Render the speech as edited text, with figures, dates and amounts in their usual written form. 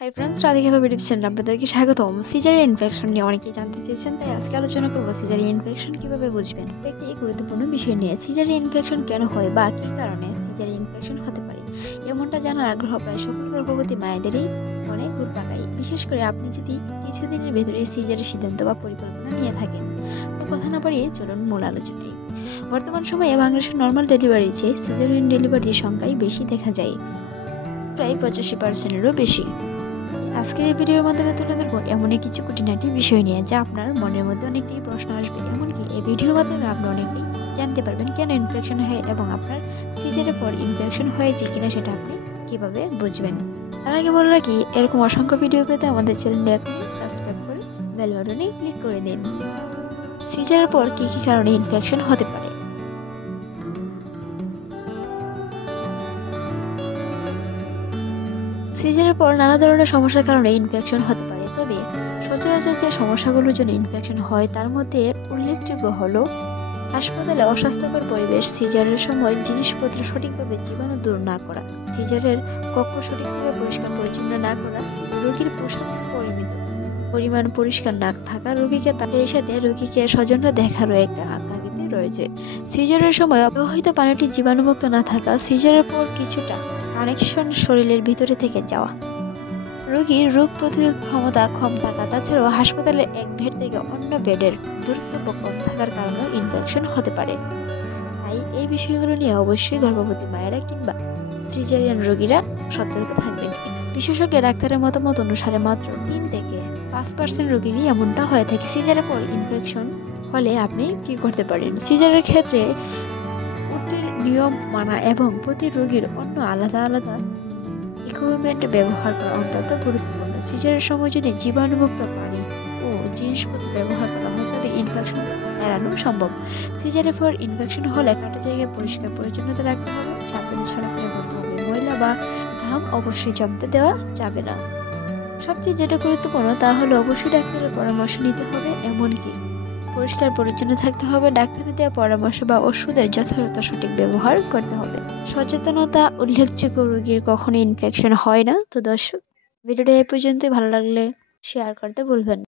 Hi friends, Radhika ভাবি tips চ্যানেলে আপনাদেরকে স্বাগতম। সিজারিয়ান ইনফেকশন নিয়ে অনেকেই জানতে চেয়েছেন, তাই আজকে আলোচনা করব সিজারিয়ান ইনফেকশন কিভাবে বুঝবেন। একটি গুরুত্বপূর্ণ বিষয় নিয়ে, সিজারিয়ান ইনফেকশন কেন হয় বা কী কারণে সিজারিয়ান ইনফেকশন হতে পারে, এমনটা জানার আগ্রহ প্রায় সকল গর্ভবতী মায়েদেরই মনে ঘুর পাকায়। বিশেষ করে আপনি যদি কিছুদিনের ভেতরে সিজারের সিদ্ধান্ত বা পরিকল্পনা নিয়ে থাকেন। তো কথা না বাড়িয়ে চলুন মূল আলোচনায়। বর্তমান সময়ে বাংলাদেশের নর্মাল ডেলিভারির চেয়ে সিজারিয়ান ডেলিভারির সংখ্যাই বেশি দেখা যায়, প্রায় 85%-এরও বেশি। আজকের এই ভিডিওর মাধ্যমে তুলে ধরবো এমনই কিছু খুঁটিনাটি বিষয় নিয়ে যা আপনার মনের মধ্যে অনেকটাই প্রশ্ন আসবে। এমনকি এই ভিডিওর মাধ্যমে আপনি অনেকটাই জানতে পারবেন কেন ইনফেকশন হয় এবং আপনার সিজারের পর ইনফেকশন হয়েছে কিনা সেটা আপনি কিভাবে বুঝবেন। তার আগে বলে রাখি, এরকম অসংখ্য ভিডিও পেতে আমাদের চ্যানেলটি এখনই সাবস্ক্রাইব করে বেল বাটনে ক্লিক করে দিন। সিজারের পর কি কি কারণে ইনফেকশন হতে পারে? সিজারের পর নানা ধরনের সমস্যার কারণে ইনফেকশন হতে পারে, তবে সচরাচর যে সমস্যাগুলোর জন্য ইনফেকশন হয় তার মধ্যে উল্লেখযোগ্য হলো হাসপাতালে অস্বাস্থ্যকর পরিবেশ, সিজারের সময় জিনিসপত্র সঠিকভাবে জীবাণু দূর না করা, সিজারের কক্ষ সঠিকভাবে পরিষ্কার পরিচ্ছন্ন না করা, রোগীর পোশাক পরিমাণ পরিষ্কার না থাকা, রোগীকে তাদের সাথে রোগীকে স্বজনরা দেখারও একটা আকাঙ্ক্ষিত রয়েছে। সিজারের সময় অব্যবহৃত পানিটি জীবাণুমুক্ত না থাকা, সিজারের পর কিছুটা কানেকশন শরীরের ভিতরে থেকে যাওয়া, রোগীর রোগ প্রতিরোধ ক্ষমতা কম থাকা, তাছাড়াও হাসপাতালের এক বেড থেকে অন্য বেডের দূরত্ব কম থাকার কারণেও ইনফেকশন হতে পারে। তাই এই বিষয়গুলো নিয়ে অবশ্যই গর্ভবতী মায়েরা কিংবা সিজারিয়ান রোগীরা সতর্ক থাকবেন। বিশেষজ্ঞ ডাক্তারের মতামত অনুসারে মাত্র 3 থেকে 5% রোগীরই এমনটা হয়ে থাকে। সিজারের পর ইনফেকশন হলে আপনি কি করতে পারেন? সিজারের ক্ষেত্রে ওটির নিয়ম মানা এবং প্রতি রোগীর অন্য আলাদা আলাদা ইকুইপমেন্ট ব্যবহার করা অত্যন্ত গুরুত্বপূর্ণ। সিজারের সময় যদি জীবাণুমুক্ত পানি ও জিনিসপত্র ব্যবহার করা হয় তবে ইনফেকশন এড়ানো সম্ভব। সিজারের পর ইনফেকশন হলে কাটা জায়গায় পরিষ্কার পরিচ্ছন্নতা রাখতে হবে, সাবধানে চলাফেরা করতে হবে, ময়লা বা ঘাম অবশ্যই জমতে দেওয়া যাবে না। সবচেয়ে যেটা গুরুত্বপূর্ণ তা হলো অবশ্যই ডাক্তারের পরামর্শ নিতে হবে, এমনকি পরিষ্কার পরিচ্ছন্ন থাকতে হবে, ডাক্তারের দেওয়া পরামর্শ বা ওষুধের যথাযথ সঠিক ব্যবহার করতে হবে। সচেতনতা উল্লেখযোগ্য, রোগীর কখনো ইনফেকশন হয় না। তো দর্শক, ভিডিওটা এই পর্যন্তই। ভালো লাগলে শেয়ার করতে ভুলবেন না।